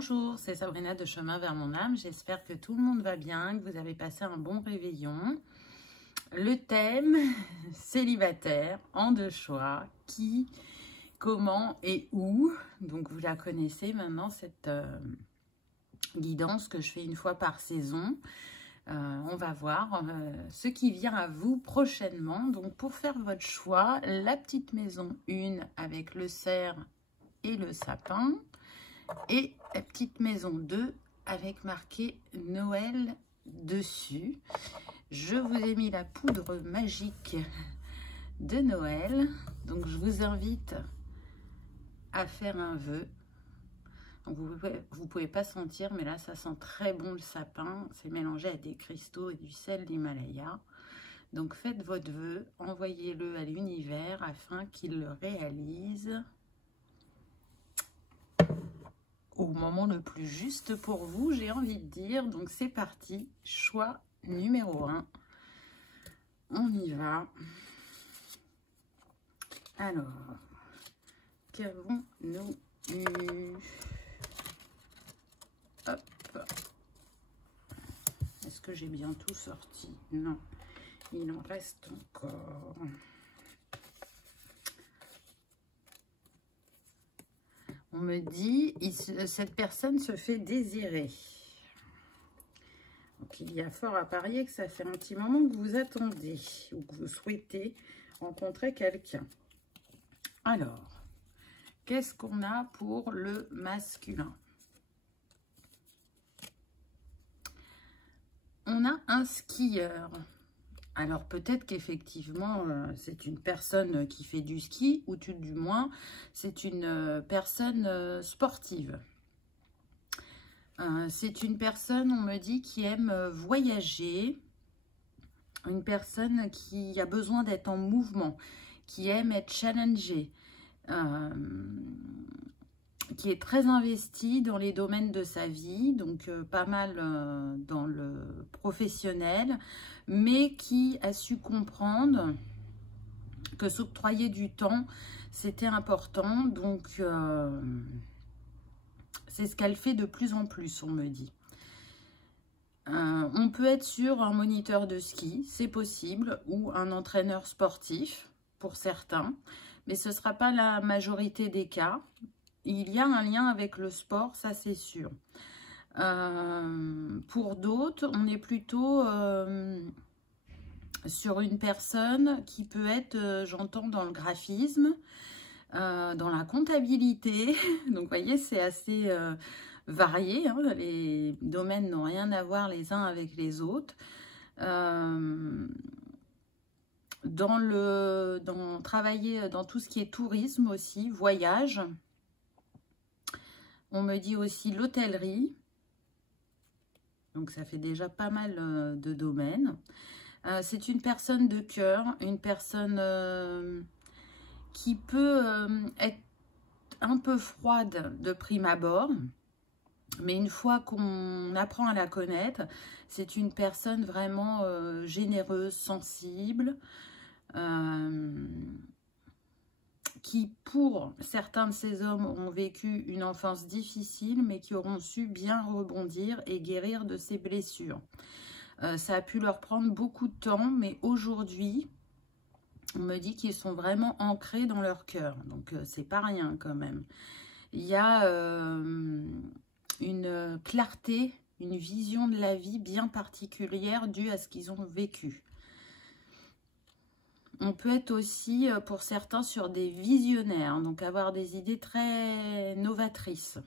Bonjour, c'est Sabrina de Chemin vers mon âme. J'espère que tout le monde va bien, que vous avez passé un bon réveillon. Le thème, célibataire, en deux choix, qui, comment et où. Donc vous la connaissez maintenant, cette guidance que je fais une fois par saison. On va voir ce qui vient à vous prochainement. Donc pour faire votre choix, la petite maison 1 avec le cerf et le sapin. Et la petite maison 2 avec marqué Noël dessus. Je vous ai mis la poudre magique de Noël. Donc je vous invite à faire un vœu. Donc vous pouvez pas sentir, mais là ça sent très bon le sapin. C'est mélangé à des cristaux et du sel d'Himalaya. Donc faites votre vœu, envoyez-le à l'univers afin qu'il le réalise au moment le plus juste pour vous, j'ai envie de dire. Donc c'est parti, choix numéro 1. On y va. Alors, qu'avons-nous eu? Hop. Est-ce que j'ai bien tout sorti? Non, il en reste encore. On me dit, cette personne se fait désirer. Donc, il y a fort à parier que ça fait un petit moment que vous attendez ou que vous souhaitez rencontrer quelqu'un. Alors, qu'est-ce qu'on a pour le masculin? On a un skieur. Alors peut-être qu'effectivement, c'est une personne qui fait du ski, ou tout du moins, c'est une personne sportive. C'est une personne, on me dit, qui aime voyager, une personne qui a besoin d'être en mouvement, qui aime être challengée, qui est très investie dans les domaines de sa vie, donc pas mal dans le professionnel, mais qui a su comprendre que s'octroyer du temps, c'était important. Donc, c'est ce qu'elle fait de plus en plus, on me dit. On peut être sur un moniteur de ski, c'est possible, ou un entraîneur sportif, pour certains, mais ce ne sera pas la majorité des cas. Il y a un lien avec le sport, ça c'est sûr. Pour d'autres, on est plutôt sur une personne qui peut être, j'entends, dans le graphisme, dans la comptabilité. Donc, vous voyez, c'est assez varié. Hein, les domaines n'ont rien à voir les uns avec les autres. Travailler dans tout ce qui est tourisme aussi, voyage. On me dit aussi l'hôtellerie. Donc, ça fait déjà pas mal de domaines. C'est une personne de cœur, une personne qui peut être un peu froide de prime abord. Mais une fois qu'on apprend à la connaître, c'est une personne vraiment généreuse, sensible, qui, pour certains de ces hommes, ont vécu une enfance difficile, mais qui auront su bien rebondir et guérir de ces blessures. Ça a pu leur prendre beaucoup de temps, mais aujourd'hui, on me dit qu'ils sont vraiment ancrés dans leur cœur. Donc, c'est pas rien quand même. Il y a une clarté, une vision de la vie bien particulière due à ce qu'ils ont vécu. On peut être aussi, pour certains, sur des visionnaires, donc avoir des idées très novatrices.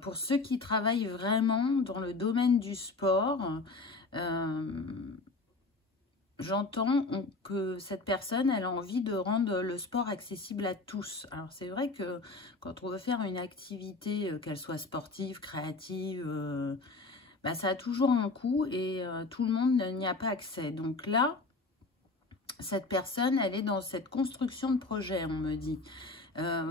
Pour ceux qui travaillent vraiment dans le domaine du sport, j'entends que cette personne, elle a envie de rendre le sport accessible à tous. Alors, c'est vrai que quand on veut faire une activité, qu'elle soit sportive, créative, ça a toujours un coût et tout le monde n'y a pas accès. Donc là, cette personne, elle est dans cette construction de projet, on me dit.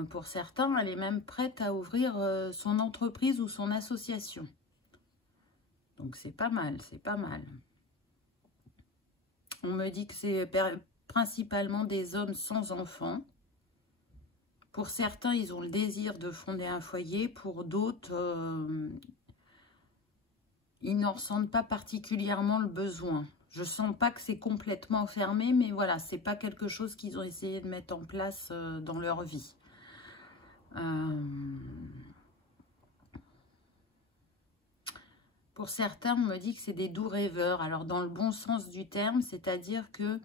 Pour certains, elle est même prête à ouvrir son entreprise ou son association. Donc, c'est pas mal, c'est pas mal. On me dit que c'est principalement des hommes sans enfants. Pour certains, ils ont le désir de fonder un foyer. Pour d'autres, ils n'en ressentent pas particulièrement le besoin. Je sens pas que c'est complètement fermé, mais voilà, c'est pas quelque chose qu'ils ont essayé de mettre en place dans leur vie. Pour certains, on me dit que c'est des doux rêveurs. Alors, dans le bon sens du terme, c'est-à-dire que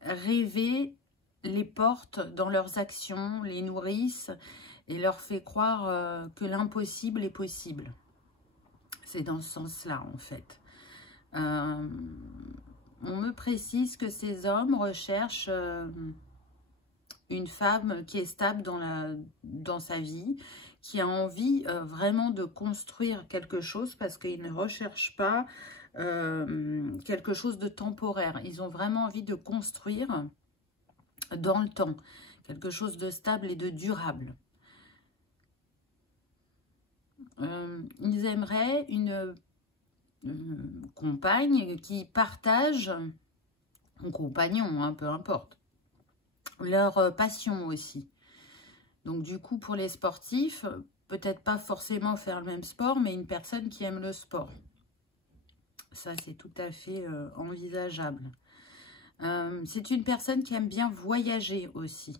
rêver les porte dans leurs actions, les nourrissent et leur fait croire que l'impossible est possible. C'est dans ce sens-là, en fait. On me précise que ces hommes recherchent une femme qui est stable dans sa vie, qui a envie vraiment de construire quelque chose parce qu'ils ne recherchent pas quelque chose de temporaire. Ils ont vraiment envie de construire dans le temps, quelque chose de stable et de durable. Ils aimeraient une compagne qui partage, un compagnon, hein, peu importe, leur passion aussi. Donc du coup, pour les sportifs, peut-être pas forcément faire le même sport, mais une personne qui aime le sport. Ça, c'est tout à fait envisageable. C'est une personne qui aime bien voyager aussi.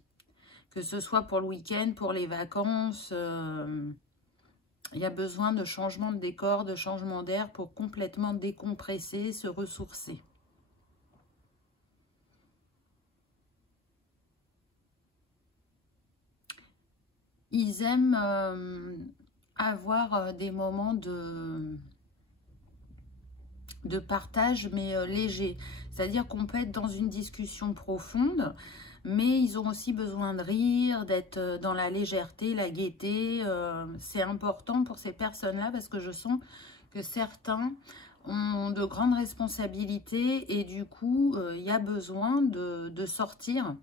Que ce soit pour le week-end, pour les vacances, il y a besoin de changement de décor, de changement d'air pour complètement décompresser, se ressourcer. Ils aiment avoir des moments de partage, mais léger. C'est-à-dire qu'on peut être dans une discussion profonde, mais ils ont aussi besoin de rire, d'être dans la légèreté, la gaieté. C'est important pour ces personnes-là parce que je sens que certains ont de grandes responsabilités et du coup, il y a besoin de sortir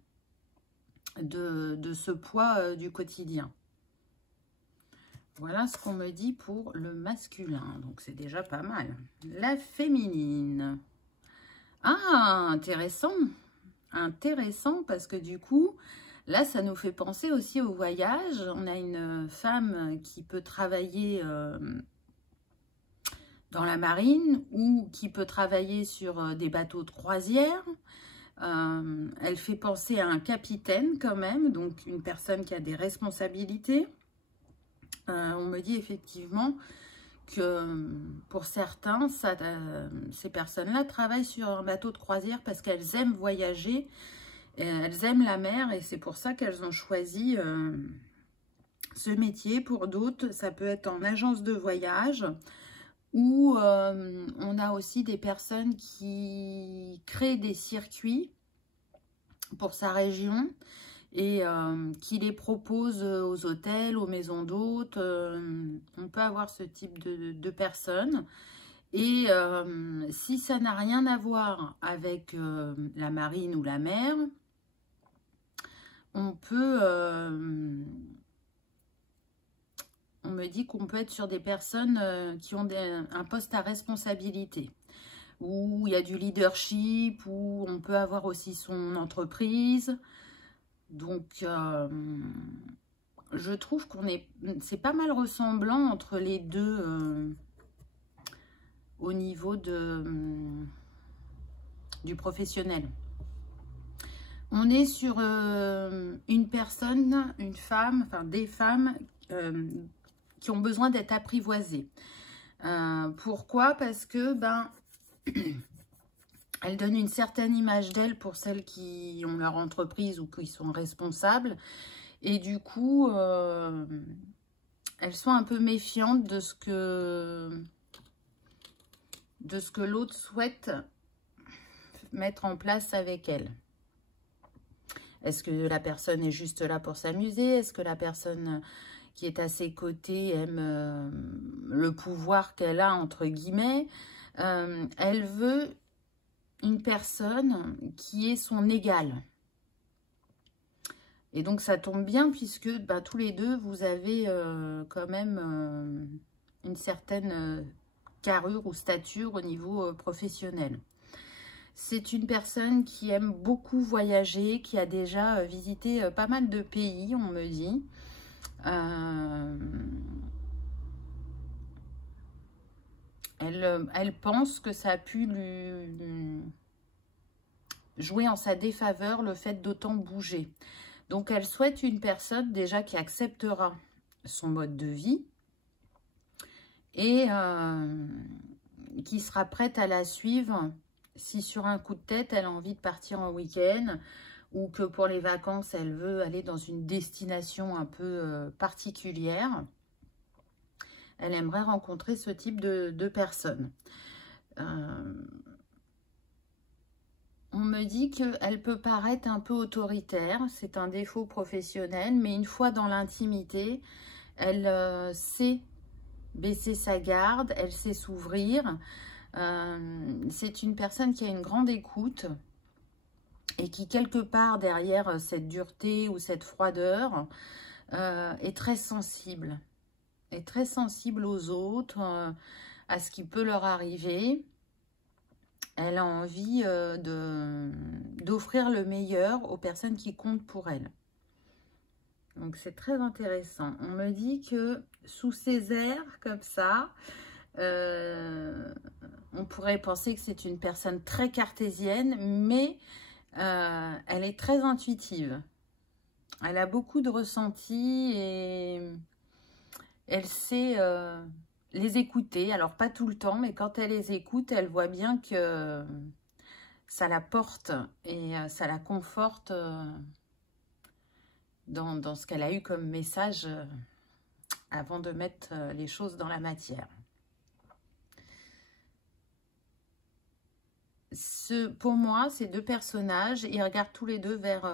de ce poids du quotidien. Voilà ce qu'on me dit pour le masculin. Donc, c'est déjà pas mal. La féminine. Ah, intéressant. Intéressant parce que du coup, là, ça nous fait penser aussi au voyage. On a une femme qui peut travailler dans la marine ou qui peut travailler sur des bateaux de croisière. Elle fait penser à un capitaine quand même, donc une personne qui a des responsabilités. On me dit effectivement que pour certains, ces personnes-là travaillent sur un bateau de croisière parce qu'elles aiment voyager, elles aiment la mer et c'est pour ça qu'elles ont choisi ce métier. Pour d'autres, ça peut être en agence de voyage ou on a aussi des personnes qui créent des circuits pour sa région et qui les propose aux hôtels, aux maisons d'hôtes. On peut avoir ce type de personnes. Et si ça n'a rien à voir avec la marine ou la mer, on peut... on me dit qu'on peut être sur des personnes qui ont un poste à responsabilité, où il y a du leadership, où on peut avoir aussi son entreprise. Donc, je trouve c'est pas mal ressemblant entre les deux au niveau du professionnel. On est sur une personne, une femme, enfin des femmes qui ont besoin d'être apprivoisées. Pourquoi? Parce que, elle donne une certaine image d'elle pour celles qui ont leur entreprise ou qui sont responsables. Et du coup, elles sont un peu méfiantes de ce que l'autre souhaite mettre en place avec elle. Est-ce que la personne est juste là pour s'amuser? Est-ce que la personne qui est à ses côtés aime le pouvoir qu'elle a, entre guillemets? Elle veut une personne qui est son égale. Et donc, ça tombe bien puisque tous les deux, vous avez quand même une certaine carrure ou stature au niveau professionnel. C'est une personne qui aime beaucoup voyager, qui a déjà visité pas mal de pays, on me dit. Elle pense que ça a pu lui jouer en sa défaveur le fait d'autant bouger. Donc, elle souhaite une personne déjà qui acceptera son mode de vie et qui sera prête à la suivre si sur un coup de tête, elle a envie de partir en week-end ou que pour les vacances, elle veut aller dans une destination un peu particulière. Elle aimerait rencontrer ce type de personne. On me dit qu'elle peut paraître un peu autoritaire, c'est un défaut professionnel, mais une fois dans l'intimité, elle sait baisser sa garde, elle sait s'ouvrir. C'est une personne qui a une grande écoute et qui, quelque part, derrière cette dureté ou cette froideur, est très sensible. Est très sensible aux autres, à ce qui peut leur arriver. Elle a envie d'offrir le meilleur aux personnes qui comptent pour elle. Donc, c'est très intéressant. On me dit que sous ces airs, comme ça, on pourrait penser que c'est une personne très cartésienne, mais elle est très intuitive. Elle a beaucoup de ressentis et elle sait les écouter. Alors, pas tout le temps, mais quand elle les écoute, elle voit bien que ça la porte et ça la conforte dans ce qu'elle a eu comme message avant de mettre les choses dans la matière. Pour moi, ces deux personnages, ils regardent tous les deux vers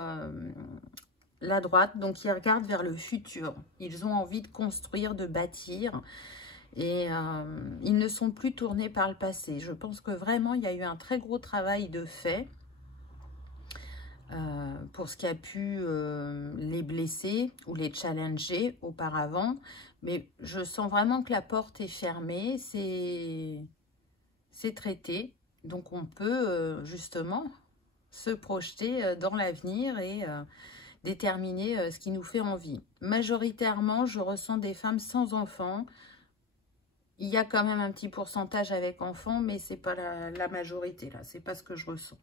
la droite, donc ils regardent vers le futur. Ils ont envie de construire, de bâtir, et ils ne sont plus tournés par le passé. Je pense que vraiment, il y a eu un très gros travail de fait pour ce qui a pu les blesser ou les challenger auparavant. Mais je sens vraiment que la porte est fermée, c'est traité. Donc, on peut justement se projeter dans l'avenir et déterminer ce qui nous fait envie. Majoritairement, je ressens des femmes sans enfants. Il y a quand même un petit pourcentage avec enfants, mais ce n'est pas la majorité, là. Ce n'est pas ce que je ressens.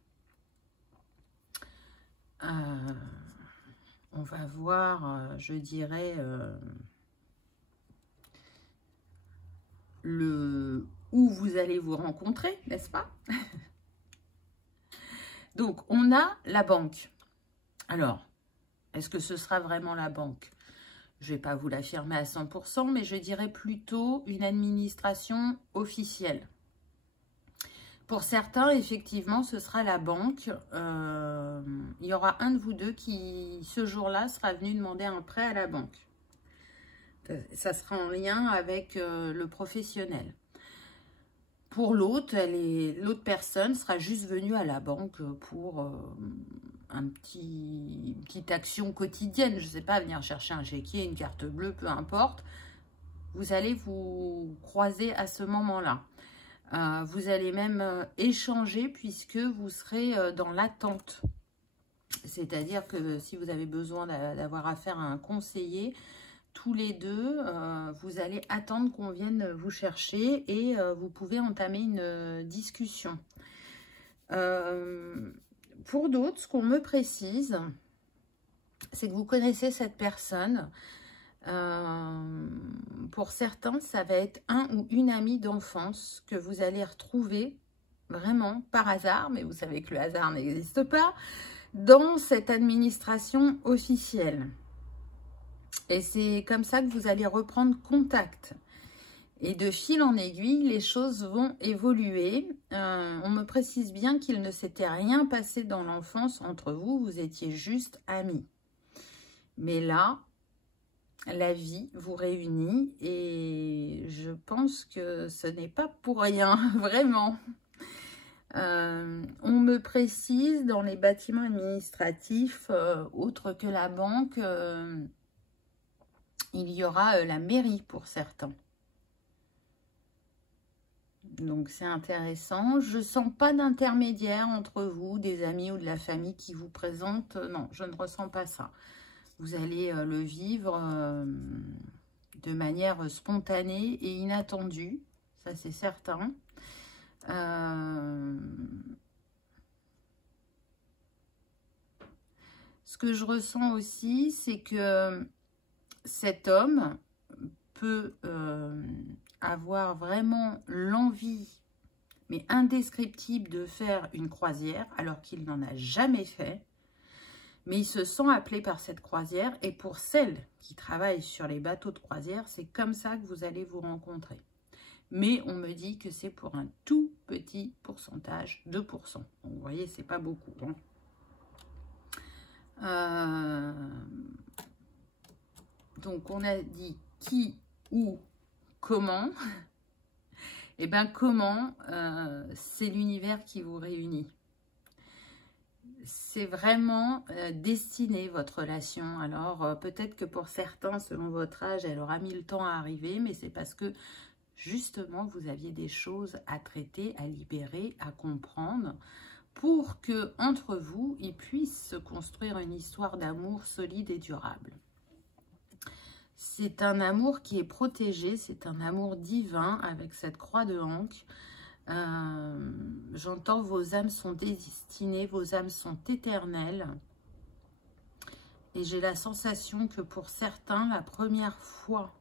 On va voir, je dirais, où vous allez vous rencontrer, n'est-ce pas? Donc, on a la banque. Alors, est-ce que ce sera vraiment la banque? Je ne vais pas vous l'affirmer à 100%, mais je dirais plutôt une administration officielle. Pour certains, effectivement, ce sera la banque. Il y aura un de vous deux qui, ce jour-là, sera venu demander un prêt à la banque. Ça sera en lien avec le professionnel. Pour l'autre, l'autre personne sera juste venue à la banque pour une petite action quotidienne. Je ne sais pas, venir chercher un chéquier, une carte bleue, peu importe. Vous allez vous croiser à ce moment-là. Vous allez même échanger puisque vous serez dans l'attente. C'est-à-dire que si vous avez besoin d'avoir affaire à un conseiller, tous les deux, vous allez attendre qu'on vienne vous chercher et vous pouvez entamer une discussion. Pour d'autres, ce qu'on me précise, c'est que vous connaissez cette personne. Pour certains, ça va être un ou une amie d'enfance que vous allez retrouver vraiment par hasard, mais vous savez que le hasard n'existe pas, dans cette administration officielle. Et c'est comme ça que vous allez reprendre contact. Et de fil en aiguille, les choses vont évoluer. On me précise bien qu'il ne s'était rien passé dans l'enfance entre vous, vous étiez juste amis. Mais là, la vie vous réunit et je pense que ce n'est pas pour rien, vraiment. On me précise dans les bâtiments administratifs, autres que la banque, il y aura la mairie pour certains. Donc c'est intéressant. Je ne sens pas d'intermédiaire entre vous, des amis ou de la famille qui vous présentent. Non, je ne ressens pas ça. Vous allez le vivre de manière spontanée et inattendue. Ça, c'est certain. Ce que je ressens aussi, c'est que cet homme peut avoir vraiment l'envie, mais indescriptible, de faire une croisière, alors qu'il n'en a jamais fait. Mais il se sent appelé par cette croisière. Et pour celles qui travaillent sur les bateaux de croisière, c'est comme ça que vous allez vous rencontrer. Mais on me dit que c'est pour un tout petit pourcentage, 2%. Donc, vous voyez, c'est pas beaucoup. Hein. Donc, on a dit qui, où, comment. Et bien, comment, c'est l'univers qui vous réunit. C'est vraiment destiné, votre relation. Alors, peut-être que pour certains, selon votre âge, elle aura mis le temps à arriver, mais c'est parce que, justement, vous aviez des choses à traiter, à libérer, à comprendre, pour que, entre vous, il puisse se construire une histoire d'amour solide et durable. C'est un amour qui est protégé, c'est un amour divin, avec cette croix de Ankh. J'entends vos âmes sont destinées, vos âmes sont éternelles. Et j'ai la sensation que pour certains, la première fois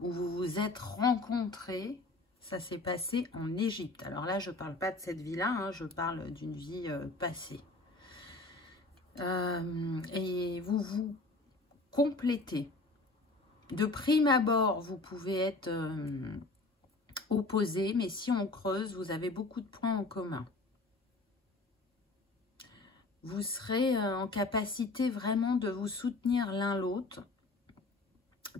où vous vous êtes rencontrés, ça s'est passé en Égypte. Alors là, je ne parle pas de cette vie-là, hein, je parle d'une vie passée. Et vous vous complétez. De prime abord, vous pouvez être opposés, mais si on creuse, vous avez beaucoup de points en commun. Vous serez en capacité vraiment de vous soutenir l'un l'autre,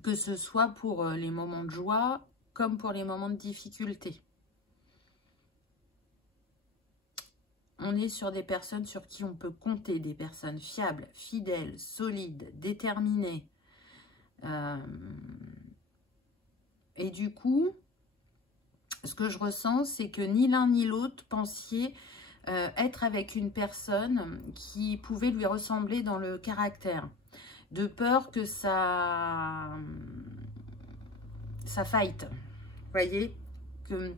que ce soit pour les moments de joie comme pour les moments de difficulté. On est sur des personnes sur qui on peut compter, des personnes fiables, fidèles, solides, déterminées. Et du coup, ce que je ressens, c'est que ni l'un ni l'autre pensiez être avec une personne qui pouvait lui ressembler dans le caractère. De peur que ça fight. Vous voyez, que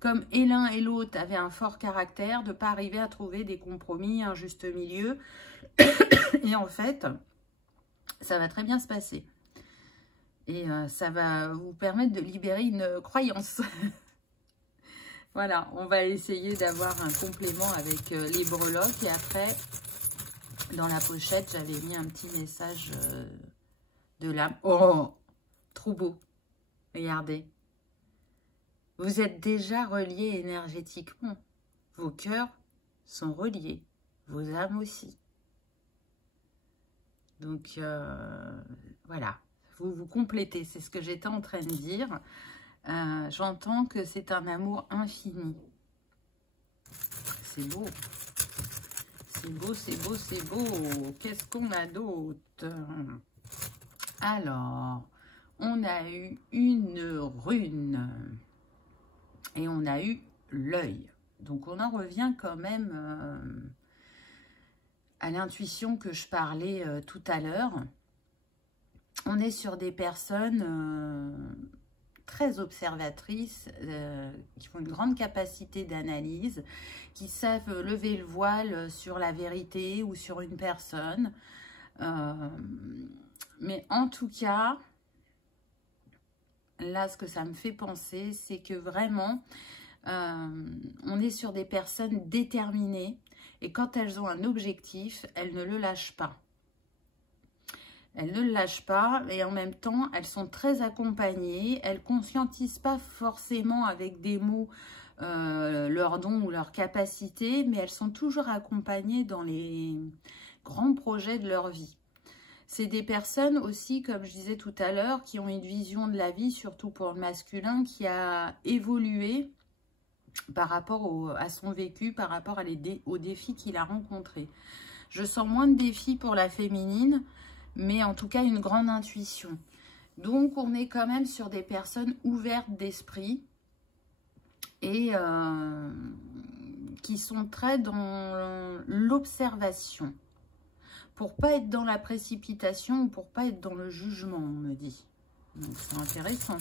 comme et l'un et l'autre avaient un fort caractère, de ne pas arriver à trouver des compromis, un juste milieu. Et en fait, ça va très bien se passer. Et ça va vous permettre de libérer une croyance. Voilà, on va essayer d'avoir un complément avec les breloques. Et après, dans la pochette, j'avais mis un petit message de l'âme. Oh, trop beau. Regardez. Vous êtes déjà reliés énergétiquement. Vos cœurs sont reliés. Vos âmes aussi. Donc, voilà. Vous vous complétez. C'est ce que j'étais en train de dire. J'entends que c'est un amour infini. C'est beau. C'est beau, c'est beau, c'est beau. Qu'est-ce qu'on a d'autre? Alors, on a eu une rune. Et on a eu l'œil. Donc, on en revient quand même à l'intuition que je parlais tout à l'heure. On est sur des personnes très observatrices, qui ont une grande capacité d'analyse, qui savent lever le voile sur la vérité ou sur une personne. Mais en tout cas, là, ce que ça me fait penser, c'est que vraiment, on est sur des personnes déterminées et quand elles ont un objectif, elles ne le lâchent pas. Elles ne le lâchent pas et en même temps, elles sont très accompagnées. Elles ne conscientisent pas forcément avec des mots leurs dons ou leurs capacités, mais elles sont toujours accompagnées dans les grands projets de leur vie. C'est des personnes aussi, comme je disais tout à l'heure, qui ont une vision de la vie, surtout pour le masculin, qui a évolué par rapport à son vécu, par rapport aux défis qu'il a rencontrés. Je sens moins de défis pour la féminine, mais en tout cas une grande intuition. Donc on est quand même sur des personnes ouvertes d'esprit et qui sont très dans l'observation. Pour pas être dans la précipitation ou pour pas être dans le jugement, on me dit. Donc c'est intéressant.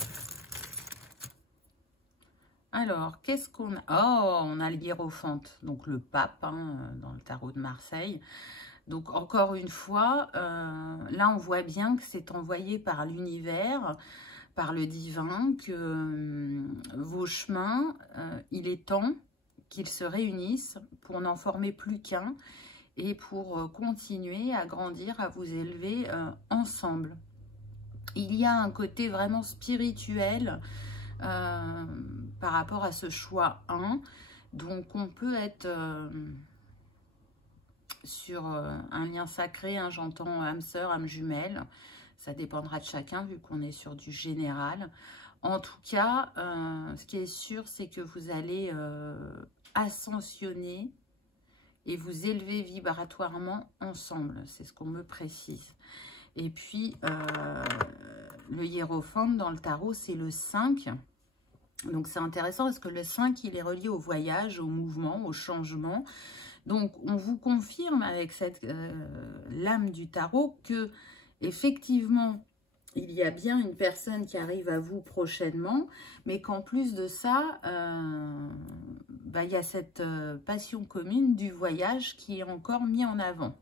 Alors, qu'est-ce qu'on a? Oh, on a le hiérophante, donc le pape, hein, dans le tarot de Marseille. Donc, encore une fois, là, on voit bien que c'est envoyé par l'univers, par le divin, que vos chemins, il est temps qu'ils se réunissent pour n'en former plus qu'un et pour continuer à grandir, à vous élever ensemble. Il y a un côté vraiment spirituel par rapport à ce choix 1. Donc, on peut être sur un lien sacré, hein, j'entends âme sœur, âme jumelle. Ça dépendra de chacun vu qu'on est sur du général. En tout cas, ce qui est sûr, c'est que vous allez ascensionner et vous élever vibratoirement ensemble. C'est ce qu'on me précise. Et puis, le hiérophante dans le tarot, c'est le 5. Donc, c'est intéressant parce que le 5, il est relié au voyage, au mouvement, au changement. Donc, on vous confirme avec cette lame du tarot que, effectivement, il y a bien une personne qui arrive à vous prochainement, mais qu'en plus de ça, il y a cette passion commune du voyage qui est encore mis en avant.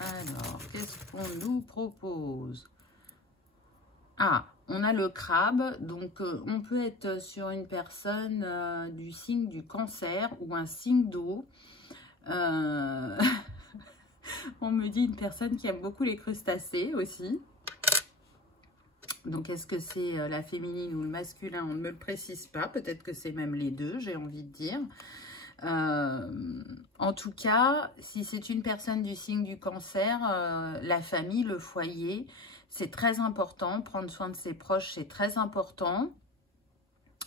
Alors, qu'est-ce qu'on nous propose? Ah, on a le crabe, donc on peut être sur une personne du signe du cancer ou un signe d'eau. On me dit une personne qui aime beaucoup les crustacés aussi. Donc, est-ce que c'est la féminine ou le masculin? On ne me le précise pas. Peut-être que c'est même les deux, j'ai envie de dire. En tout cas, si c'est une personne du signe du cancer, la famille, le foyer, c'est très important. Prendre soin de ses proches, c'est très important.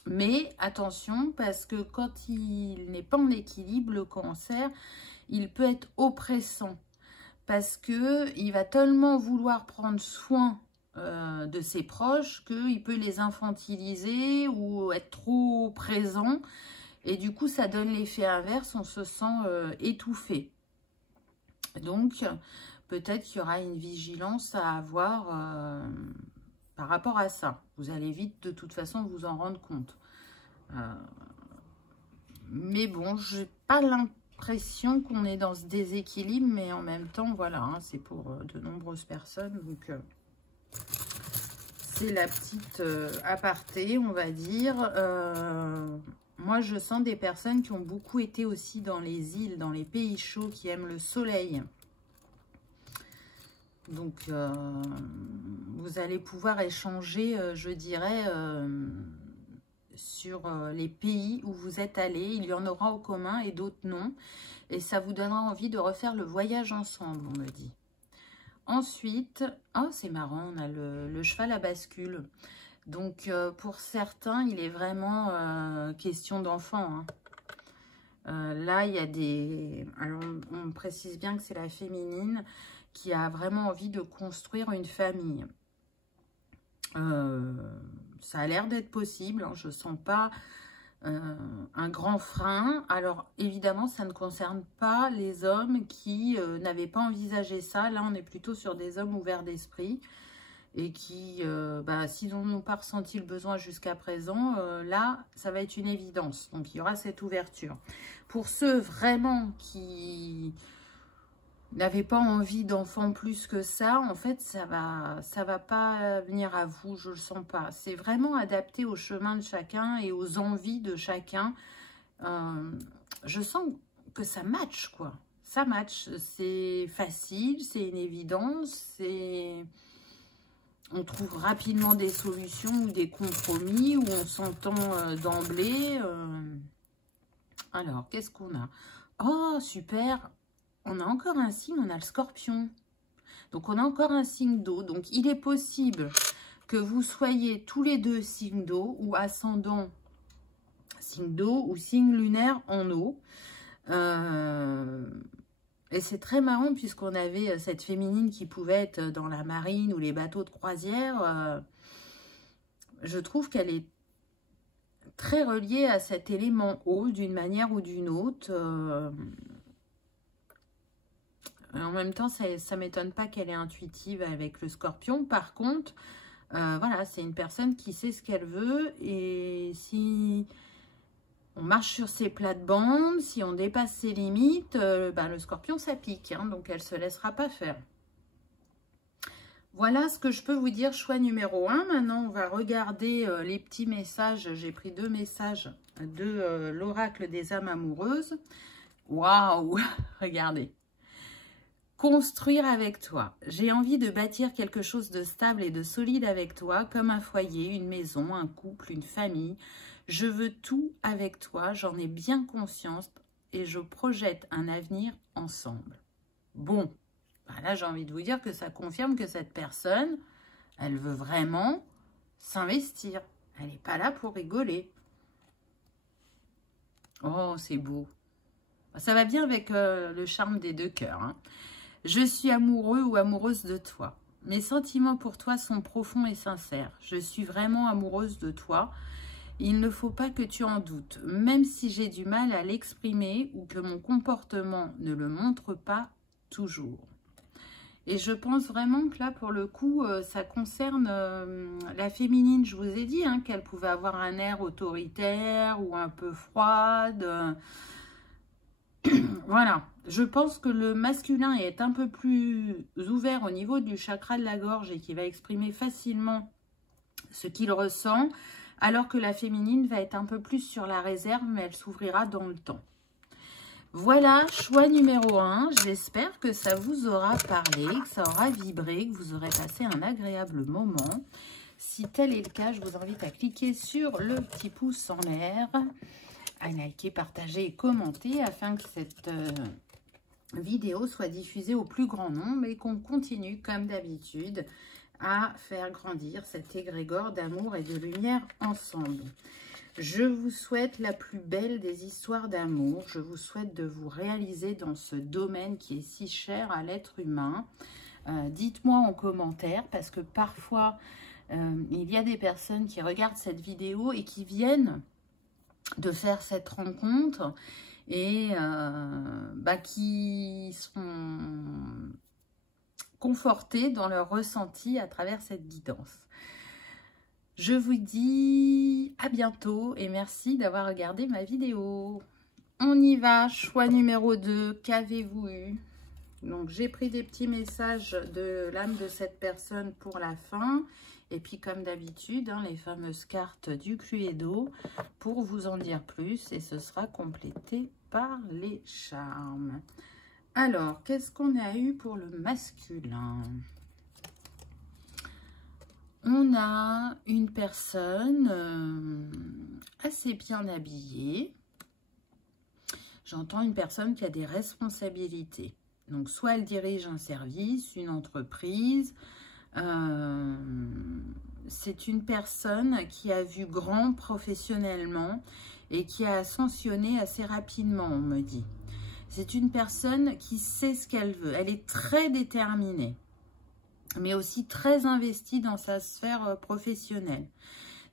Mais attention, parce que quand il n'est pas en équilibre, le cancer, il peut être oppressant. Parce qu'il va tellement vouloir prendre soin de ses proches qu'il peut les infantiliser ou être trop présent. Et du coup, ça donne l'effet inverse, on se sent étouffé. Donc, peut-être qu'il y aura une vigilance à avoir par rapport à ça. Vous allez vite, de toute façon, vous en rendre compte. Mais bon, je n'ai pas l'impression qu'on est dans ce déséquilibre, mais en même temps, voilà, hein, c'est pour de nombreuses personnes. Donc, c'est la petite aparté, on va dire. Moi, je sens des personnes qui ont beaucoup été aussi dans les îles, dans les pays chauds, qui aiment le soleil. Donc, vous allez pouvoir échanger, je dirais, sur les pays où vous êtes allés. Il y en aura en commun et d'autres non. Et ça vous donnera envie de refaire le voyage ensemble, on me dit. Ensuite, oh, c'est marrant, on a le cheval à bascule. Donc, pour certains, il est vraiment question d'enfant. Hein. Là, il y a des... Alors, on précise bien que c'est la féminine qui a vraiment envie de construire une famille. Ça a l'air d'être possible. Hein. Je ne sens pas un grand frein. Alors, évidemment, ça ne concerne pas les hommes qui n'avaient pas envisagé ça. Là, on est plutôt sur des hommes ouverts d'esprit. Et qui, s'ils n'ont pas ressenti le besoin jusqu'à présent, là, ça va être une évidence. Donc, il y aura cette ouverture. Pour ceux vraiment qui n'avaient pas envie d'enfants plus que ça, en fait, ça va pas venir à vous, je le sens pas. C'est vraiment adapté au chemin de chacun et aux envies de chacun. Je sens que ça match, quoi. Ça match. C'est facile, c'est une évidence, c'est... On trouve rapidement des solutions ou des compromis où on s'entend d'emblée. Alors, qu'est-ce qu'on a? Oh, super! On a encore un signe, on a le scorpion. Donc, on a encore un signe d'eau. Donc, il est possible que vous soyez tous les deux signes d'eau ou ascendant signe d'eau ou signe lunaire en eau. Et c'est très marrant puisqu'on avait cette féminine qui pouvait être dans la marine ou les bateaux de croisière. Je trouve qu'elle est très reliée à cet élément eau d'une manière ou d'une autre. En même temps, ça ne m'étonne pas qu'elle est intuitive avec le scorpion. Par contre, voilà, c'est une personne qui sait ce qu'elle veut. Et si on marche sur ses plates-bandes, si on dépasse ses limites, le scorpion, ça pique. Hein, donc, elle ne se laissera pas faire. Voilà ce que je peux vous dire, choix numéro 1. Maintenant, on va regarder les petits messages. J'ai pris 2 messages de l'oracle des âmes amoureuses. Waouh, regardez. Construire avec toi. J'ai envie de bâtir quelque chose de stable et de solide avec toi, comme un foyer, une maison, un couple, une famille. Je veux tout avec toi, j'en ai bien conscience et je projette un avenir ensemble. Bon, là j'ai envie de vous dire que ça confirme que cette personne, elle veut vraiment s'investir. Elle n'est pas là pour rigoler. Oh, c'est beau. Ça va bien avec le charme des 2 cœurs. Hein. Je suis amoureux ou amoureuse de toi. Mes sentiments pour toi sont profonds et sincères. Je suis vraiment amoureuse de toi. Il ne faut pas que tu en doutes, même si j'ai du mal à l'exprimer ou que mon comportement ne le montre pas toujours. Et je pense vraiment que là, pour le coup, ça concerne la féminine. Je vous ai dit hein, qu'elle pouvait avoir un air autoritaire ou un peu froide. Voilà, je pense que le masculin est un peu plus ouvert au niveau du chakra de la gorge et qui va exprimer facilement ce qu'il ressent, alors que la féminine va être un peu plus sur la réserve, mais elle s'ouvrira dans le temps. Voilà, choix numéro 1. J'espère que ça vous aura parlé, que ça aura vibré, que vous aurez passé un agréable moment. Si tel est le cas, je vous invite à cliquer sur le petit pouce en l'air, à liker, partager et commenter afin que cette vidéo soit diffusée au plus grand nombre et qu'on continue, comme d'habitude, à faire grandir cet égrégore d'amour et de lumière ensemble. Je vous souhaite la plus belle des histoires d'amour. Je vous souhaite de vous réaliser dans ce domaine qui est si cher à l'être humain. Dites-moi en commentaire parce que parfois, il y a des personnes qui regardent cette vidéo et qui viennent de faire cette rencontre et qui sont confortés dans leur ressenti à travers cette guidance. Je vous dis à bientôt et merci d'avoir regardé ma vidéo. On y va, choix numéro 2, qu'avez-vous eu? Donc j'ai pris des petits messages de l'âme de cette personne pour la fin. Et puis comme d'habitude, hein, les fameuses cartes du Cluedo pour vous en dire plus. Et ce sera complété par les charmes. Alors, qu'est-ce qu'on a eu pour le masculin? On a une personne assez bien habillée. J'entends une personne qui a des responsabilités. Donc, soit elle dirige un service, une entreprise. C'est une personne qui a vu grand professionnellement et qui a ascensionné assez rapidement, on me dit. C'est une personne qui sait ce qu'elle veut. Elle est très déterminée, mais aussi très investie dans sa sphère professionnelle.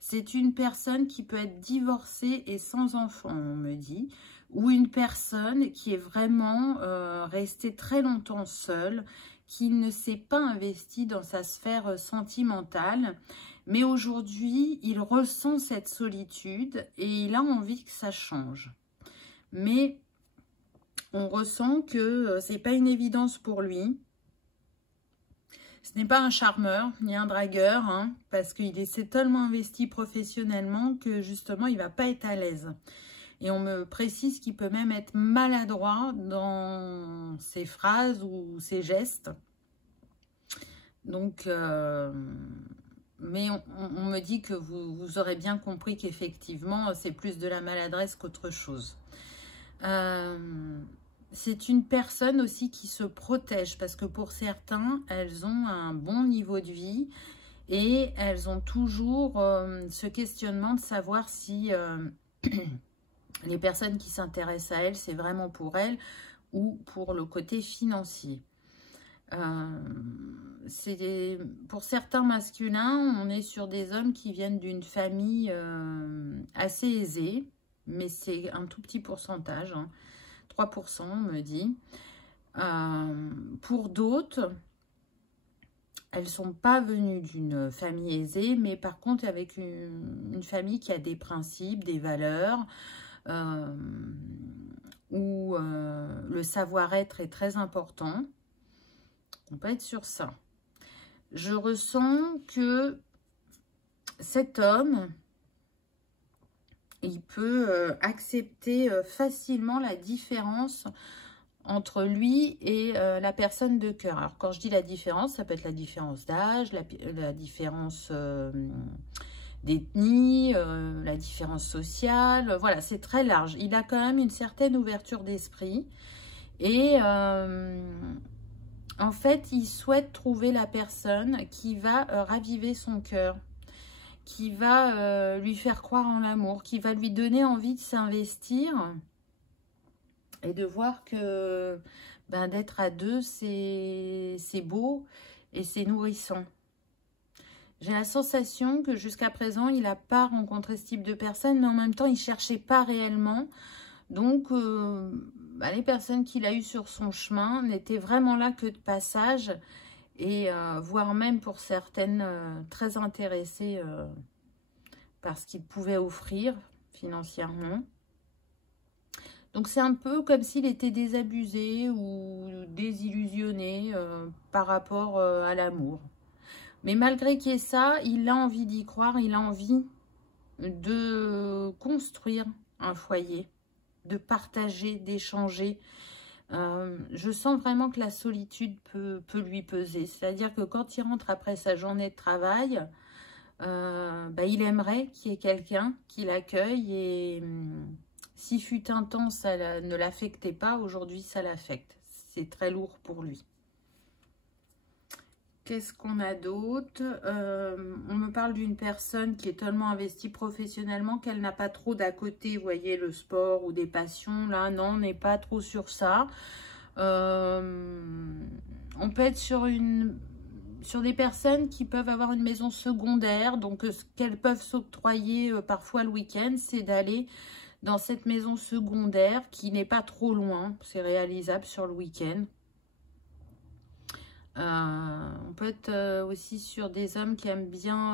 C'est une personne qui peut être divorcée et sans enfant, on me dit, ou une personne qui est vraiment restée très longtemps seule, qui ne s'est pas investi dans sa sphère sentimentale, mais aujourd'hui, il ressent cette solitude et il a envie que ça change. Mais on ressent que ce n'est pas une évidence pour lui. Ce n'est pas un charmeur ni un dragueur, hein, parce qu'il s'est tellement investi professionnellement que justement, il ne va pas être à l'aise. Et on me précise qu'il peut même être maladroit dans ses phrases ou ses gestes. Donc, mais on me dit que vous aurez bien compris qu'effectivement, c'est plus de la maladresse qu'autre chose. C'est une personne aussi qui se protège parce que pour certains, elles ont un bon niveau de vie et elles ont toujours ce questionnement de savoir si... les personnes qui s'intéressent à elle, c'est vraiment pour elle ou pour le côté financier. Pour certains masculins, on est sur des hommes qui viennent d'une famille assez aisée, mais c'est un tout petit pourcentage, hein, 3% on me dit. Pour d'autres, elles ne sont pas venues d'une famille aisée, mais par contre avec une famille qui a des principes, des valeurs, où le savoir-être est très important. On peut être sur ça. Je ressens que cet homme, il peut accepter facilement la différence entre lui et la personne de cœur. Alors, quand je dis la différence, ça peut être la différence d'âge, la différence d'ethnie, la différence sociale. Voilà, c'est très large. Il a quand même une certaine ouverture d'esprit. Et en fait, il souhaite trouver la personne qui va raviver son cœur, qui va lui faire croire en l'amour, qui va lui donner envie de s'investir et de voir que d'être à deux, c'est beau et c'est nourrissant. J'ai la sensation que jusqu'à présent, il n'a pas rencontré ce type de personne, mais en même temps, il ne cherchait pas réellement. Donc, les personnes qu'il a eues sur son chemin n'étaient vraiment là que de passage, et voire même pour certaines très intéressées par ce qu'il pouvait offrir financièrement. Donc, c'est un peu comme s'il était désabusé ou désillusionné par rapport à l'amour. Mais malgré qu'il y ait ça, il a envie d'y croire, il a envie de construire un foyer, de partager, d'échanger. Je sens vraiment que la solitude peut lui peser. C'est-à-dire que quand il rentre après sa journée de travail, il aimerait qu'il y ait quelqu'un qui l'accueille. Et si fut un temps, ça ne l'affectait pas, aujourd'hui ça l'affecte. C'est très lourd pour lui. Qu'est-ce qu'on a d'autre? On me parle d'une personne qui est tellement investie professionnellement qu'elle n'a pas trop d'à côté, vous voyez, le sport ou des passions. Là, non, on n'est pas trop sur ça. On peut être sur des personnes qui peuvent avoir une maison secondaire. Donc, ce qu'elles peuvent s'octroyer parfois le week-end, c'est d'aller dans cette maison secondaire qui n'est pas trop loin. C'est réalisable sur le week-end. On peut être aussi sur des hommes qui aiment bien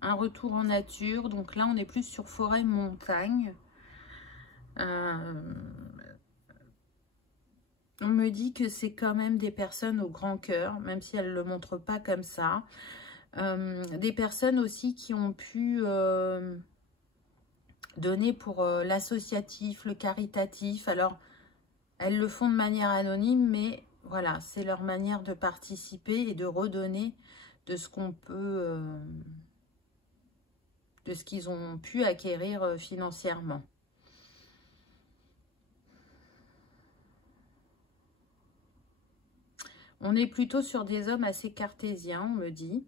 un retour en nature. Donc là, on est plus sur forêt-montagne. On me dit que c'est quand même des personnes au grand cœur, même si elles ne le montrent pas comme ça. Des personnes aussi qui ont pu donner pour l'associatif, le caritatif. Alors, elles le font de manière anonyme, mais voilà, c'est leur manière de participer et de redonner de ce qu'on peut, de ce qu'ils ont pu acquérir financièrement. On est plutôt sur des hommes assez cartésiens, on me dit,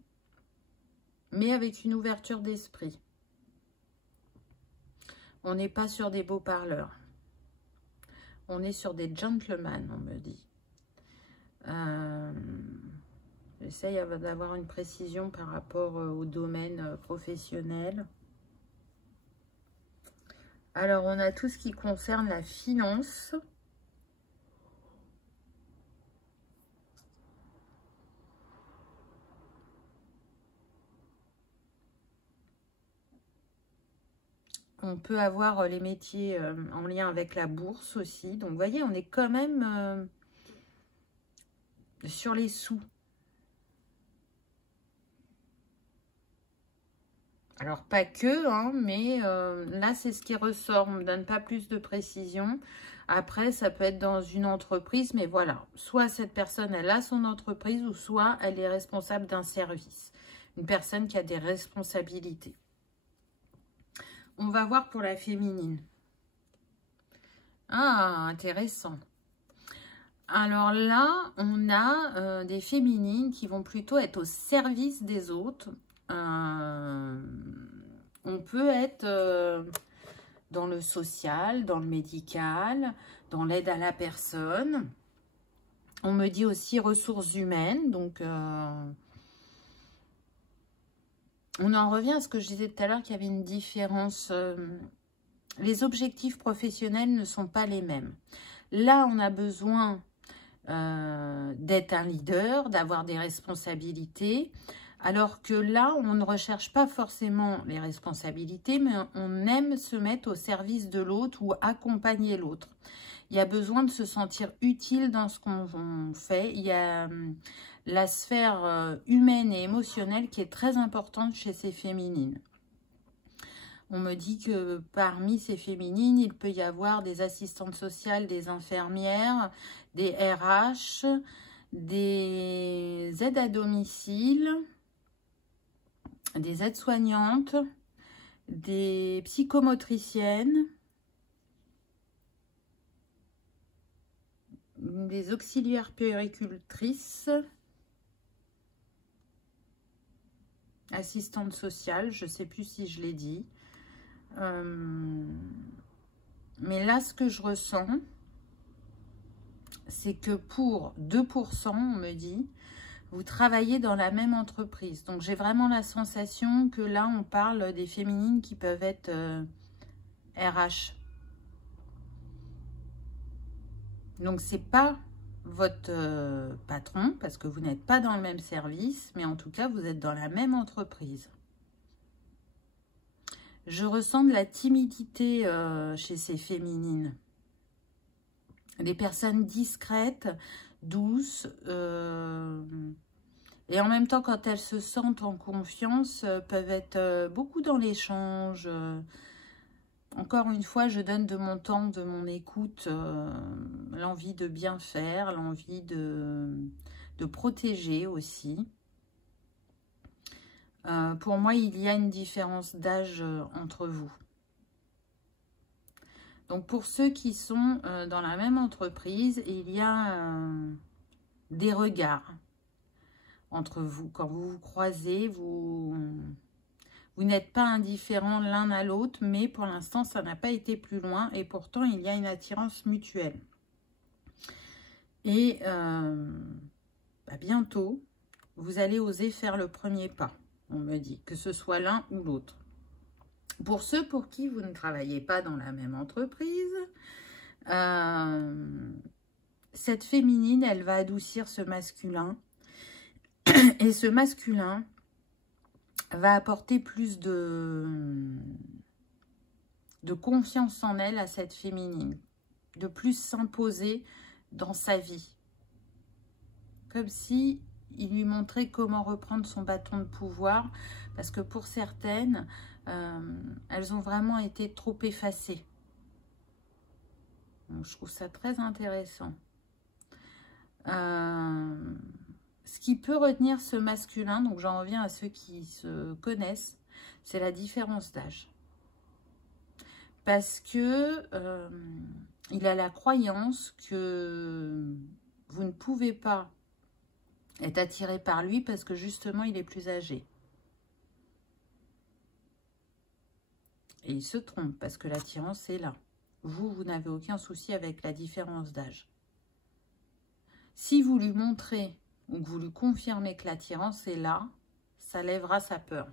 mais avec une ouverture d'esprit. On n'est pas sur des beaux parleurs. On est sur des gentlemen, on me dit. J'essaye d'avoir une précision par rapport au domaine professionnel. Alors, on a tout ce qui concerne la finance. On peut avoir les métiers en lien avec la bourse aussi. Donc, vous voyez, on est quand même sur les sous. Alors, pas que, hein, mais là, c'est ce qui ressort. On ne me donne pas plus de précision. Après, ça peut être dans une entreprise, mais voilà. Soit cette personne, elle a son entreprise, ou soit elle est responsable d'un service. Une personne qui a des responsabilités. On va voir pour la féminine. Ah, intéressant. Alors là, on a des féminines qui vont plutôt être au service des autres. On peut être dans le social, dans le médical, dans l'aide à la personne. On me dit aussi ressources humaines, donc on en revient à ce que je disais tout à l'heure, qu'il y avait une différence. Les objectifs professionnels ne sont pas les mêmes. Là, on a besoin d'être un leader, d'avoir des responsabilités, alors que là, on ne recherche pas forcément les responsabilités, mais on aime se mettre au service de l'autre ou accompagner l'autre. Il y a besoin de se sentir utile dans ce qu'on fait. Il y a la sphère humaine et émotionnelle qui est très importante chez ces féminines. On me dit que parmi ces féminines, il peut y avoir des assistantes sociales, des infirmières, des RH, des aides à domicile, des aides-soignantes, des psychomotriciennes, des auxiliaires puéricultrices, assistantes sociales, je ne sais plus si je l'ai dit. Mais là, ce que je ressens, c'est que pour 2%, on me dit, vous travaillez dans la même entreprise. Donc, j'ai vraiment la sensation que là, on parle des féminines qui peuvent être RH. Donc, c'est pas votre patron, parce que vous n'êtes pas dans le même service, mais en tout cas, vous êtes dans la même entreprise. Je ressens de la timidité chez ces féminines. Des personnes discrètes, douces, et en même temps, quand elles se sentent en confiance, peuvent être beaucoup dans l'échange. Encore une fois, je donne de mon temps, de mon écoute, l'envie de bien faire, l'envie de protéger aussi. Pour moi, il y a une différence d'âge entre vous. Donc, pour ceux qui sont dans la même entreprise, il y a des regards entre vous. Quand vous vous croisez, vous n'êtes pas indifférents l'un à l'autre, mais pour l'instant, ça n'a pas été plus loin. Et pourtant, il y a une attirance mutuelle. Et bientôt, vous allez oser faire le premier pas. On me dit, que ce soit l'un ou l'autre. Pour ceux pour qui vous ne travaillez pas dans la même entreprise, cette féminine, elle va adoucir ce masculin. Et ce masculin va apporter plus de confiance en elle à cette féminine. De plus s'imposer dans sa vie. Comme si il lui montrait comment reprendre son bâton de pouvoir, parce que pour certaines, elles ont vraiment été trop effacées. Donc, je trouve ça très intéressant. Ce qui peut retenir ce masculin, donc j'en reviens à ceux qui se connaissent, c'est la différence d'âge. Parce que il a la croyance que vous ne pouvez pas être attiré par lui parce que justement il est plus âgé. Et il se trompe parce que l'attirance est là. Vous n'avez aucun souci avec la différence d'âge. Si vous lui montrez ou que vous lui confirmez que l'attirance est là, ça lèvera sa peur.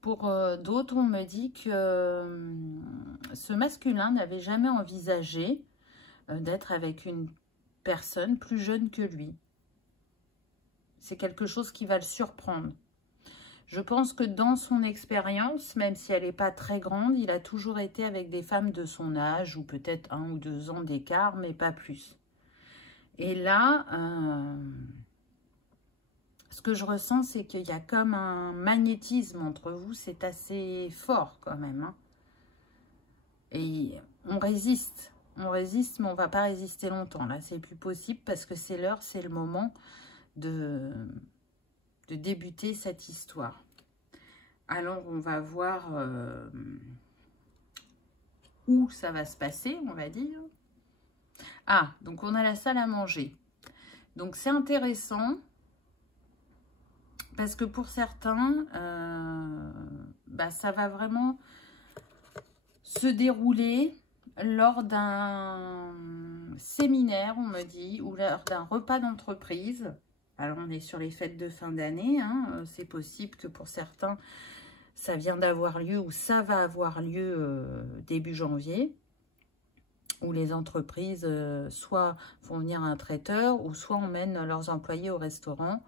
Pour d'autres, on me dit que ce masculin n'avait jamais envisagé d'être avec une personne plus jeune que lui. C'est quelque chose qui va le surprendre. Je pense que dans son expérience, même si elle n'est pas très grande, il a toujours été avec des femmes de son âge ou peut-être 1 ou 2 ans d'écart, mais pas plus. Et là, ce que je ressens, c'est qu'il y a comme un magnétisme entre vous. C'est assez fort quand même. Hein. Et on résiste, mais on ne va pas résister longtemps. Là, c'est plus possible parce que c'est l'heure, c'est le moment de débuter cette histoire. Alors, on va voir où ça va se passer, on va dire. Ah, donc on a la salle à manger. Donc, c'est intéressant Parce que pour certains, ça va vraiment se dérouler lors d'un séminaire, on me dit, ou lors d'un repas d'entreprise. Alors, on est sur les fêtes de fin d'année, hein. C'est possible que pour certains, ça vient d'avoir lieu ou ça va avoir lieu début janvier, où les entreprises soit font venir un traiteur ou soit emmènent leurs employés au restaurant.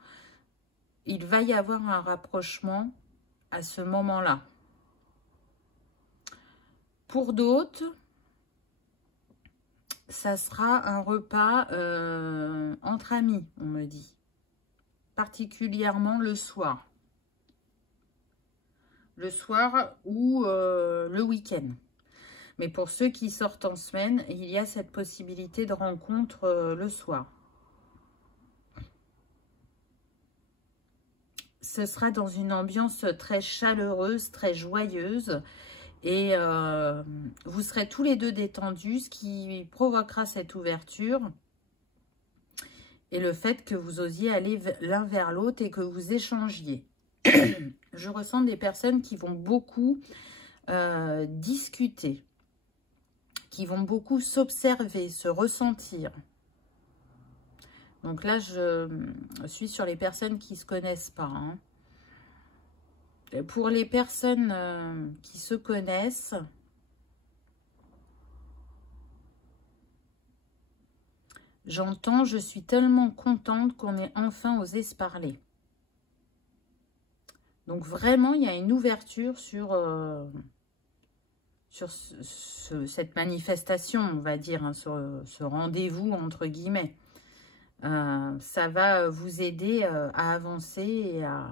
Il va y avoir un rapprochement à ce moment-là. Pour d'autres, ça sera un repas entre amis, on me dit. Particulièrement le soir. Le soir ou le week-end. Mais pour ceux qui sortent en semaine, il y a cette possibilité de rencontre le soir. Ce sera dans une ambiance très chaleureuse, très joyeuse. Et vous serez tous les deux détendus, ce qui provoquera cette ouverture. Et le fait que vous osiez aller l'un vers l'autre et que vous échangiez. Je ressens des personnes qui vont beaucoup discuter. Qui vont beaucoup s'observer, se ressentir. Donc là, je suis sur les personnes qui ne se connaissent pas. Hein. Pour les personnes qui se connaissent, j'entends, je suis tellement contente qu'on ait enfin osé se parler. Donc vraiment, il y a une ouverture sur cette manifestation, on va dire, hein, sur ce rendez-vous, entre guillemets. Ça va vous aider à avancer et à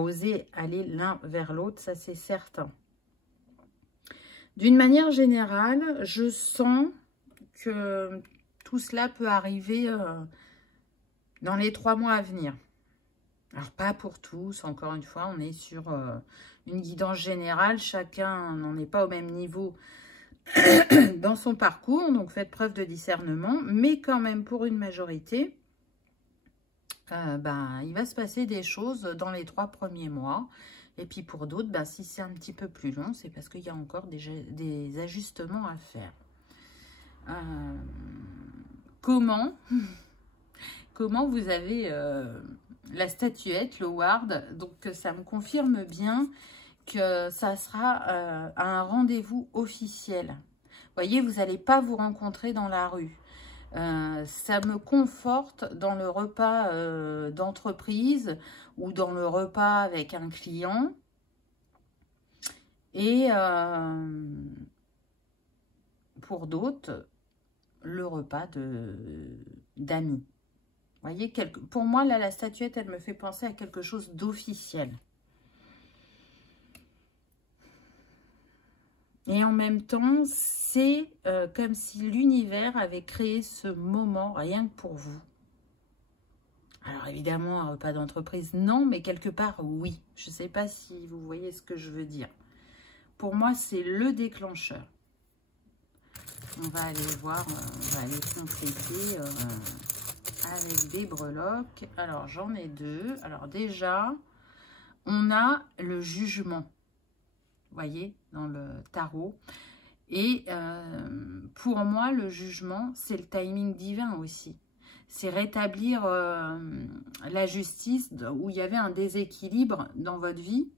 oser aller l'un vers l'autre, ça c'est certain. D'une manière générale, je sens que tout cela peut arriver dans les 3 mois à venir. Alors pas pour tous, encore une fois, on est sur une guidance générale, chacun n'en est pas au même niveau dans son parcours, donc faites preuve de discernement, mais quand même pour une majorité, il va se passer des choses dans les 3 premiers mois. Et puis pour d'autres, si c'est un petit peu plus long, c'est parce qu'il y a encore des ajustements à faire. Comment vous avez la statuette, le ward, donc ça me confirme bien que ça sera un rendez-vous officiel. Vous voyez, vous n'allez pas vous rencontrer dans la rue. Ça me conforte dans le repas d'entreprise ou dans le repas avec un client. Et pour d'autres, le repas d'amis. Vous voyez, pour moi, là, la statuette, elle me fait penser à quelque chose d'officiel. Et en même temps, c'est comme si l'univers avait créé ce moment rien que pour vous. Alors évidemment, un repas d'entreprise, non, mais quelque part, oui. Je ne sais pas si vous voyez ce que je veux dire. Pour moi, c'est le déclencheur. On va aller voir, on va aller compléter avec des breloques. Alors, j'en ai 2. Alors déjà, on a le jugement. Vous voyez, dans le tarot. Et pour moi, le jugement, c'est le timing divin aussi. C'est rétablir la justice où il y avait un déséquilibre dans votre vie.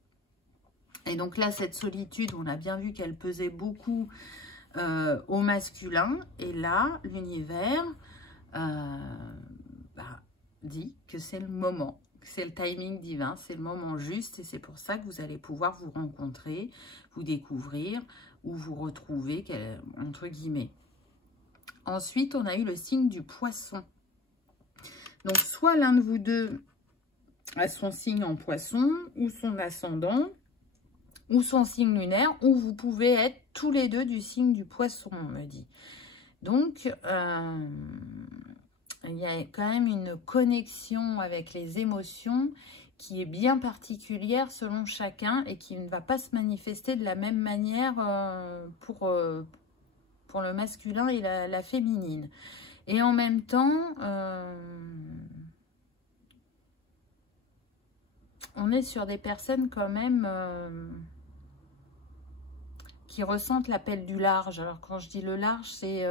Et donc là, cette solitude, on a bien vu qu'elle pesait beaucoup au masculin. Et là, l'univers dit que c'est le moment. C'est le timing divin, c'est le moment juste et c'est pour ça que vous allez pouvoir vous rencontrer, vous découvrir ou vous retrouver, entre guillemets. Ensuite, on a eu le signe du poisson. Donc, soit l'un de vous deux a son signe en poisson ou son ascendant ou son signe lunaire ou vous pouvez être tous les deux du signe du poisson, on me dit. Donc, il y a quand même une connexion avec les émotions qui est bien particulière selon chacun et qui ne va pas se manifester de la même manière pour le masculin et la féminine. Et en même temps, on est sur des personnes quand même qui ressentent l'appel du large. Alors quand je dis le large, c'est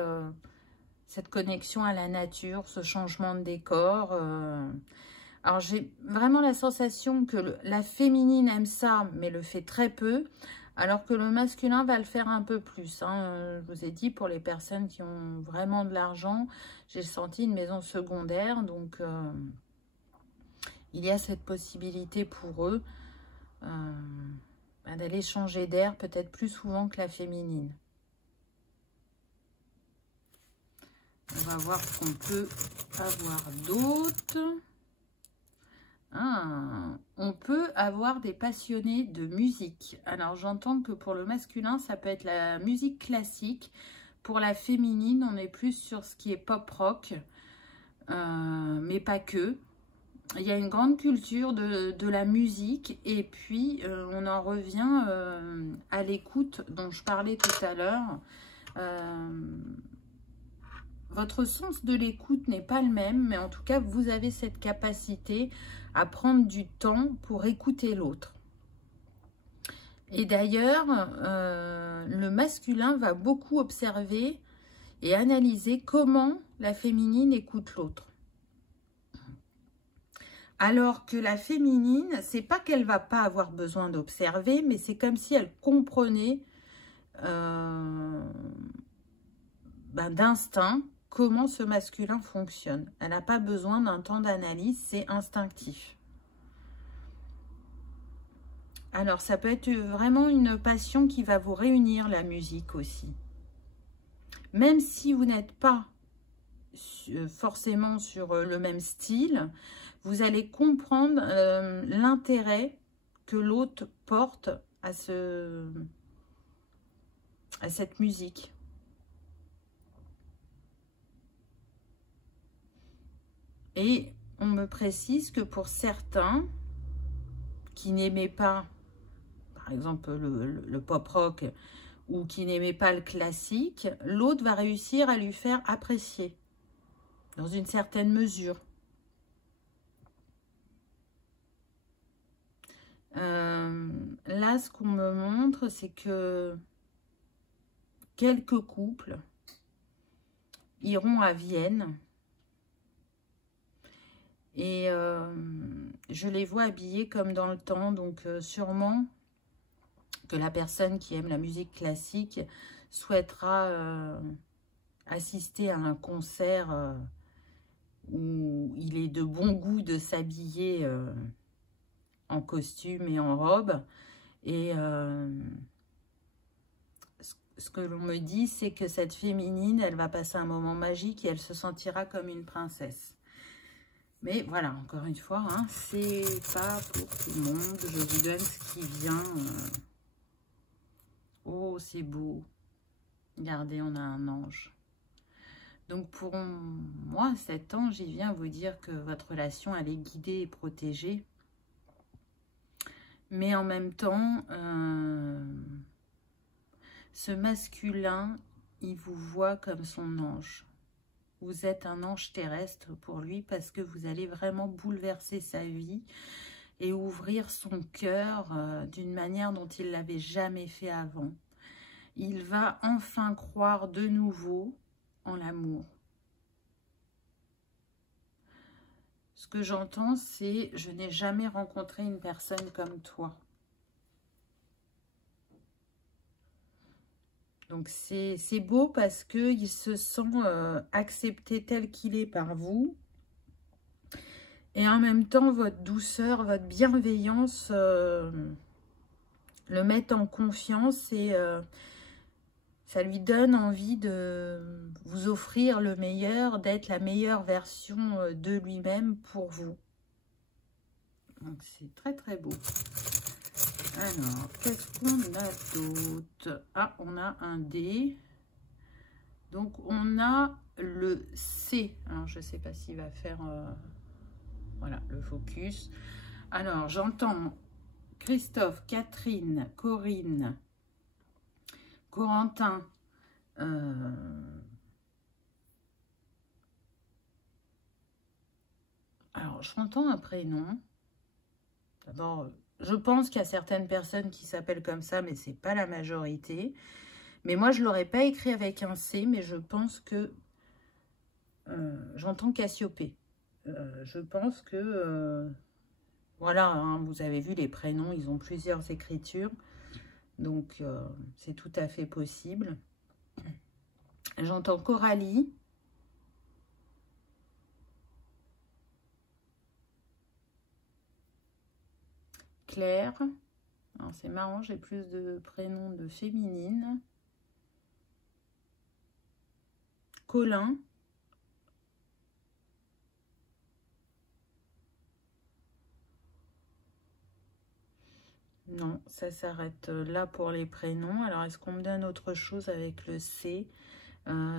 cette connexion à la nature, ce changement de décor. Alors j'ai vraiment la sensation que la féminine aime ça, mais le fait très peu, alors que le masculin va le faire un peu plus. Hein. Je vous ai dit, pour les personnes qui ont vraiment de l'argent, j'ai senti une maison secondaire, donc il y a cette possibilité pour eux d'aller changer d'air peut-être plus souvent que la féminine. On va voir ce qu'on peut avoir d'autre. On peut avoir des passionnés de musique. Alors j'entends que pour le masculin, ça peut être la musique classique. Pour la féminine, on est plus sur ce qui est pop rock, mais pas que. Il y a une grande culture de la musique et puis on en revient à l'écoute dont je parlais tout à l'heure. Votre sens de l'écoute n'est pas le même, mais en tout cas, vous avez cette capacité à prendre du temps pour écouter l'autre. Et d'ailleurs, le masculin va beaucoup observer et analyser comment la féminine écoute l'autre. Alors que la féminine, c'est pas qu'elle va pas avoir besoin d'observer, mais c'est comme si elle comprenait d'instinct comment ce masculin fonctionne. Elle n'a pas besoin d'un temps d'analyse, c'est instinctif. Alors, ça peut être vraiment une passion qui va vous réunir, la musique aussi. Même si vous n'êtes pas forcément sur le même style, vous allez comprendre l'intérêt que l'autre porte à cette musique. Et on me précise que pour certains qui n'aimaient pas, par exemple, le pop rock ou qui n'aimaient pas le classique, l'autre va réussir à lui faire apprécier dans une certaine mesure. Là, ce qu'on me montre, c'est que quelques couples iront à Vienne. Et je les vois habillés comme dans le temps, donc sûrement que la personne qui aime la musique classique souhaitera assister à un concert où il est de bon goût de s'habiller en costume et en robe. Et ce que l'on me dit, c'est que cette féminine, elle va passer un moment magique et elle se sentira comme une princesse. Mais voilà, encore une fois, hein, c'est pas pour tout le monde. Je vous donne ce qui vient. Oh, c'est beau. Regardez, on a un ange. Donc pour moi, cet ange, il vient vous dire que votre relation, elle est guidée et protégée. Mais en même temps, ce masculin, il vous voit comme son ange. Vous êtes un ange terrestre pour lui parce que vous allez vraiment bouleverser sa vie et ouvrir son cœur d'une manière dont il ne l'avait jamais fait avant. Il va enfin croire de nouveau en l'amour. Ce que j'entends, c'est « je n'ai jamais rencontré une personne comme toi ». Donc, c'est beau parce qu'il se sent accepté tel qu'il est par vous. Et en même temps, votre douceur, votre bienveillance le met en confiance et ça lui donne envie de vous offrir le meilleur, d'être la meilleure version de lui-même pour vous. Donc, c'est très très beau. Alors, qu'est-ce qu'on a d'autre? Ah, on a un D. Donc, on a le C. Alors, je ne sais pas s'il va faire... voilà, le focus. Alors, j'entends Christophe, Catherine, Corinne, Corentin. Alors, j'entends un prénom. D'abord, je pense qu'il y a certaines personnes qui s'appellent comme ça, mais c'est pas la majorité. Mais moi, je ne l'aurais pas écrit avec un C, mais je pense que... j'entends Cassiopée. Je pense que... voilà, hein, vous avez vu les prénoms, ils ont plusieurs écritures. Donc, c'est tout à fait possible. J'entends Coralie. Claire. C'est marrant, j'ai plus de prénoms de féminine. Colin. Non, ça s'arrête là pour les prénoms. Alors, est-ce qu'on me donne autre chose avec le C?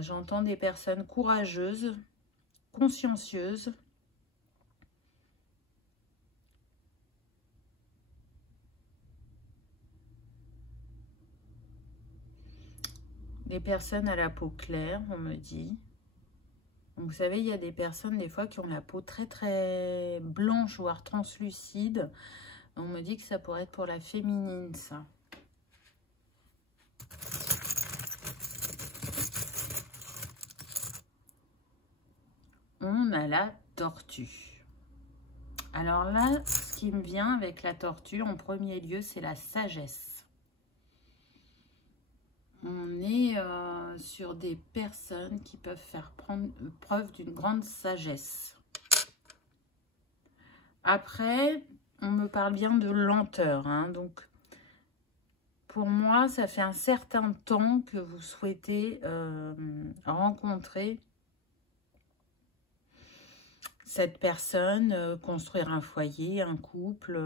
J'entends des personnes courageuses, consciencieuses. Des personnes à la peau claire, on me dit. Donc, vous savez, il y a des personnes, des fois, qui ont la peau très, très blanche, voire translucide. On me dit que ça pourrait être pour la féminine, ça. On a la tortue. Alors là, ce qui me vient avec la tortue, en premier lieu, c'est la sagesse. On est sur des personnes qui peuvent faire preuve d'une grande sagesse. Après, on me parle bien de lenteur. Hein, donc, pour moi, ça fait un certain temps que vous souhaitez rencontrer cette personne, construire un foyer, un couple,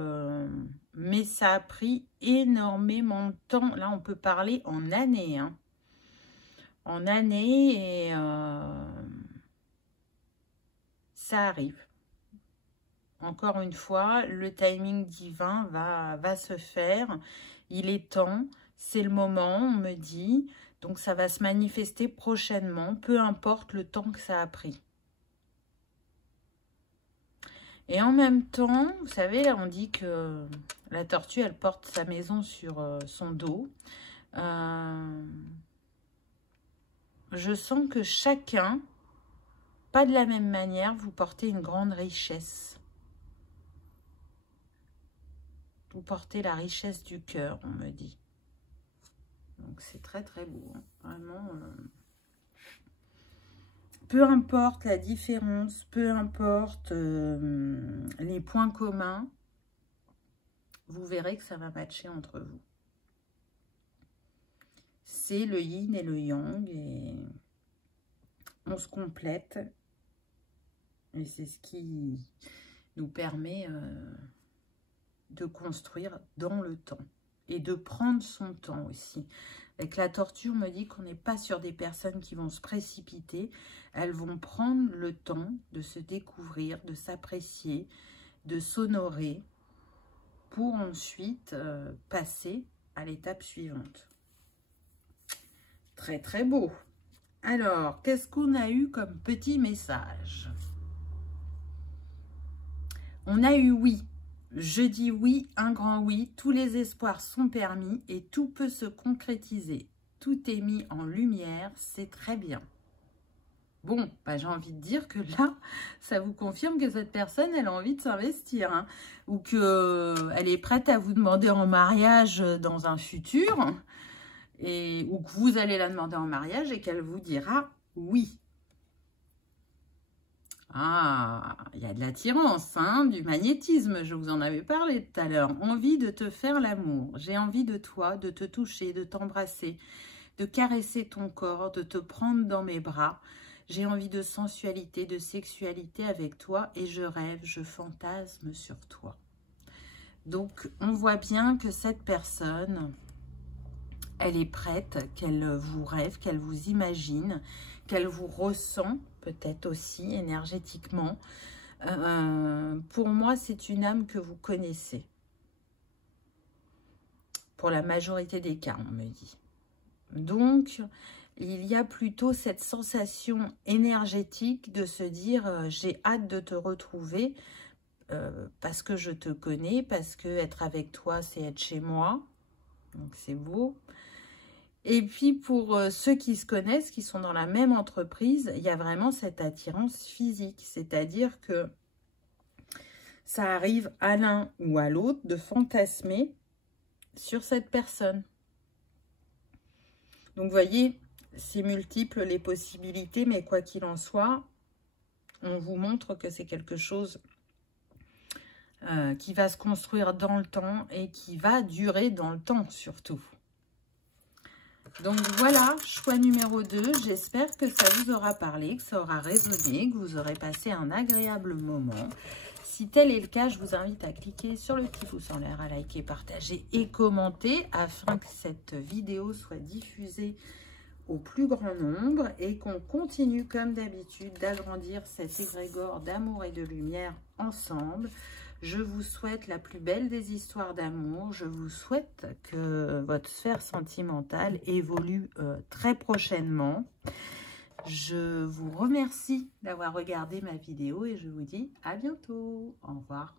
mais ça a pris énormément de temps. Là, on peut parler en années, hein. En années, et ça arrive. Encore une fois, le timing divin va se faire. Il est temps, c'est le moment, on me dit. Donc, ça va se manifester prochainement, peu importe le temps que ça a pris. Et en même temps, vous savez, là, on dit que la tortue, elle porte sa maison sur son dos. Je sens que chacun, pas de la même manière, vous portez une grande richesse. Vous portez la richesse du cœur, on me dit. Donc, c'est très, très beau. Hein. Vraiment... peu importe la différence, peu importe les points communs, vous verrez que ça va matcher entre vous. C'est le yin et le yang et on se complète. Et c'est ce qui nous permet de construire dans le temps et de prendre son temps aussi. Avec la tortue, on me dit qu'on n'est pas sur des personnes qui vont se précipiter. Elles vont prendre le temps de se découvrir, de s'apprécier, de s'honorer pour ensuite passer à l'étape suivante. Très, très beau. Alors, qu'est-ce qu'on a eu comme petit message? On a eu oui. Je dis oui, un grand oui, tous les espoirs sont permis et tout peut se concrétiser. Tout est mis en lumière, c'est très bien. Bon, bah, j'ai envie de dire que là, ça vous confirme que cette personne, elle a envie de s'investir. Hein, ou qu'elle est prête à vous demander en mariage dans un futur. Ou que vous allez la demander en mariage et qu'elle vous dira oui. Ah, il y a de l'attirance, hein, du magnétisme, je vous en avais parlé tout à l'heure. Envie de te faire l'amour. J'ai envie de toi, de te toucher, de t'embrasser, de caresser ton corps, de te prendre dans mes bras. J'ai envie de sensualité, de sexualité avec toi et je rêve, je fantasme sur toi. Donc, on voit bien que cette personne, elle est prête, qu'elle vous rêve, qu'elle vous imagine, qu'elle vous ressent peut-être aussi énergétiquement. Pour moi, c'est une âme que vous connaissez. Pour la majorité des cas, on me dit. Donc, il y a plutôt cette sensation énergétique de se dire « j'ai hâte de te retrouver ». parce que je te connais, parce que être avec toi, c'est être chez moi. Donc, c'est beau. Et puis, pour ceux qui se connaissent, qui sont dans la même entreprise, il y a vraiment cette attirance physique. C'est-à-dire que ça arrive à l'un ou à l'autre de fantasmer sur cette personne. Donc, vous voyez, c'est multiple les possibilités, mais quoi qu'il en soit, on vous montre que c'est quelque chose qui va se construire dans le temps et qui va durer dans le temps surtout. Donc voilà, choix numéro 2. J'espère que ça vous aura parlé, que ça aura résonné, que vous aurez passé un agréable moment. Si tel est le cas, je vous invite à cliquer sur le petit pouce en l'air, à liker, partager et commenter afin que cette vidéo soit diffusée au plus grand nombre et qu'on continue comme d'habitude d'agrandir cet égrégore d'amour et de lumière ensemble. Je vous souhaite la plus belle des histoires d'amour. Je vous souhaite que votre sphère sentimentale évolue très prochainement. Je vous remercie d'avoir regardé ma vidéo et je vous dis à bientôt. Au revoir.